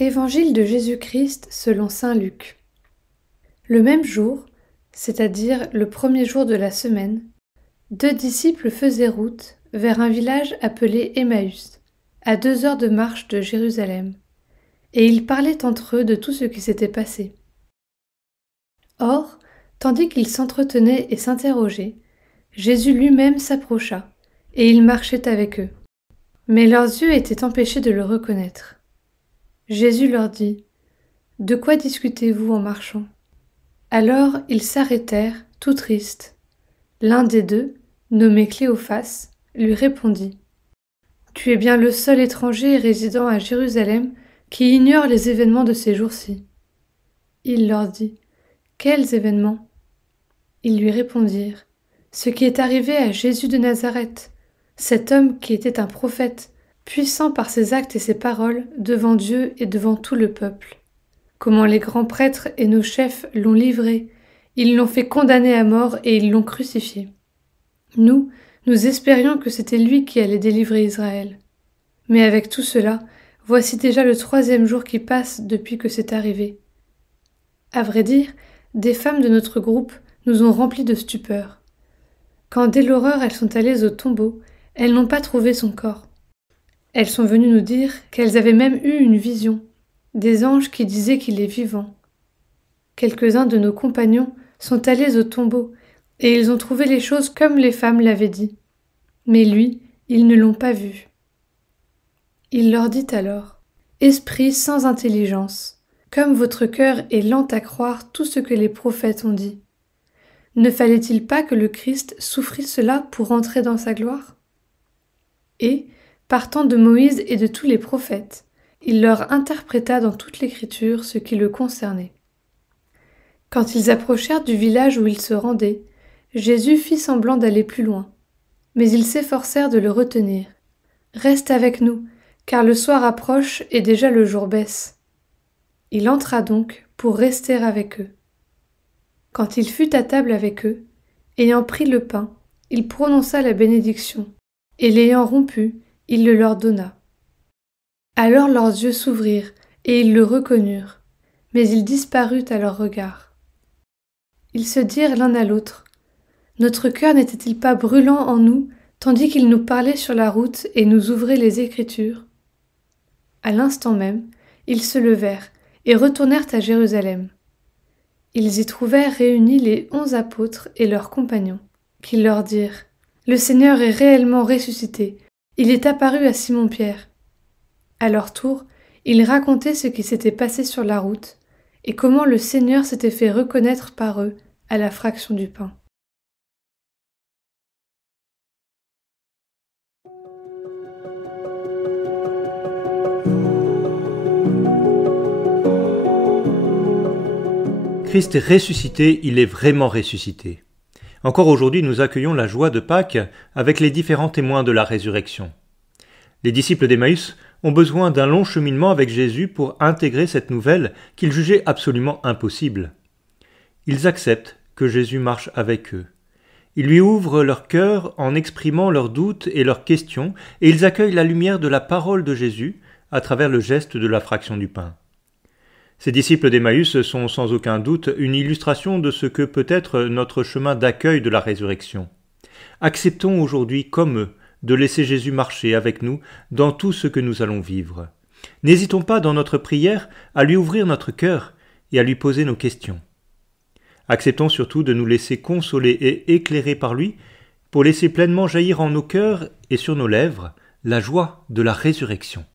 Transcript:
Évangile de Jésus-Christ selon saint Luc. Le même jour, c'est-à-dire le premier jour de la semaine, 2 disciples faisaient route vers un village appelé Emmaüs, à 2 heures de marche de Jérusalem, et ils parlaient entre eux de tout ce qui s'était passé. Or, tandis qu'ils s'entretenaient et s'interrogeaient, Jésus lui-même s'approcha, et il marchait avec eux. Mais leurs yeux étaient empêchés de le reconnaître. Jésus leur dit : « De quoi discutez-vous en marchant ? » Alors ils s'arrêtèrent, tout tristes. L'un des deux, nommé Cléophas, lui répondit : « Tu es bien le seul étranger résidant à Jérusalem qui ignore les événements de ces jours-ci. » Il leur dit : « Quels événements ? » Ils lui répondirent : « Ce qui est arrivé à Jésus de Nazareth, cet homme qui était un prophète, puissant par ses actes et ses paroles devant Dieu et devant tout le peuple. Comment les grands prêtres et nos chefs l'ont livré, ils l'ont fait condamner à mort et ils l'ont crucifié. Nous espérions que c'était lui qui allait délivrer Israël. Mais avec tout cela, voici déjà le 3e jour qui passe depuis que c'est arrivé. À vrai dire, des femmes de notre groupe nous ont remplis de stupeur. Quand dès l'aurore elles sont allées au tombeau, elles n'ont pas trouvé son corps. Elles sont venues nous dire qu'elles avaient même eu une vision, des anges qui disaient qu'il est vivant. Quelques-uns de nos compagnons sont allés au tombeau et ils ont trouvé les choses comme les femmes l'avaient dit. Mais lui, ils ne l'ont pas vu. Il leur dit alors : « Esprit sans intelligence, comme votre cœur est lent à croire tout ce que les prophètes ont dit. Ne fallait-il pas que le Christ souffrit cela pour entrer dans sa gloire ? » Et, partant de Moïse et de tous les prophètes, il leur interpréta dans toute l'Écriture ce qui le concernait. Quand ils approchèrent du village où ils se rendaient, Jésus fit semblant d'aller plus loin, mais ils s'efforcèrent de le retenir. « Reste avec nous, car le soir approche et déjà le jour baisse. » Il entra donc pour rester avec eux. Quand il fut à table avec eux, ayant pris le pain, il prononça la bénédiction, et l'ayant rompu, il le leur donna. Alors leurs yeux s'ouvrirent, et ils le reconnurent, mais il disparut à leurs regards. Ils se dirent l'un à l'autre : « Notre cœur n'était-il pas brûlant en nous, tandis qu'il nous parlait sur la route et nous ouvrait les Écritures ?» À l'instant même, ils se levèrent et retournèrent à Jérusalem. Ils y trouvèrent réunis les 11 apôtres et leurs compagnons, qui leur dirent : « Le Seigneur est réellement ressuscité, il est apparu à Simon-Pierre. » À leur tour, ils racontaient ce qui s'était passé sur la route et comment le Seigneur s'était fait reconnaître par eux à la fraction du pain. Christ est ressuscité, il est vraiment ressuscité. Encore aujourd'hui, nous accueillons la joie de Pâques avec les différents témoins de la résurrection. Les disciples d'Emmaüs ont besoin d'un long cheminement avec Jésus pour intégrer cette nouvelle qu'ils jugeaient absolument impossible. Ils acceptent que Jésus marche avec eux. Ils lui ouvrent leur cœur en exprimant leurs doutes et leurs questions, et ils accueillent la lumière de la parole de Jésus à travers le geste de la fraction du pain. Ces disciples d'Emmaüs sont sans aucun doute une illustration de ce que peut être notre chemin d'accueil de la résurrection. Acceptons aujourd'hui, comme eux, de laisser Jésus marcher avec nous dans tout ce que nous allons vivre. N'hésitons pas dans notre prière à lui ouvrir notre cœur et à lui poser nos questions. Acceptons surtout de nous laisser consoler et éclairer par lui pour laisser pleinement jaillir en nos cœurs et sur nos lèvres la joie de la résurrection.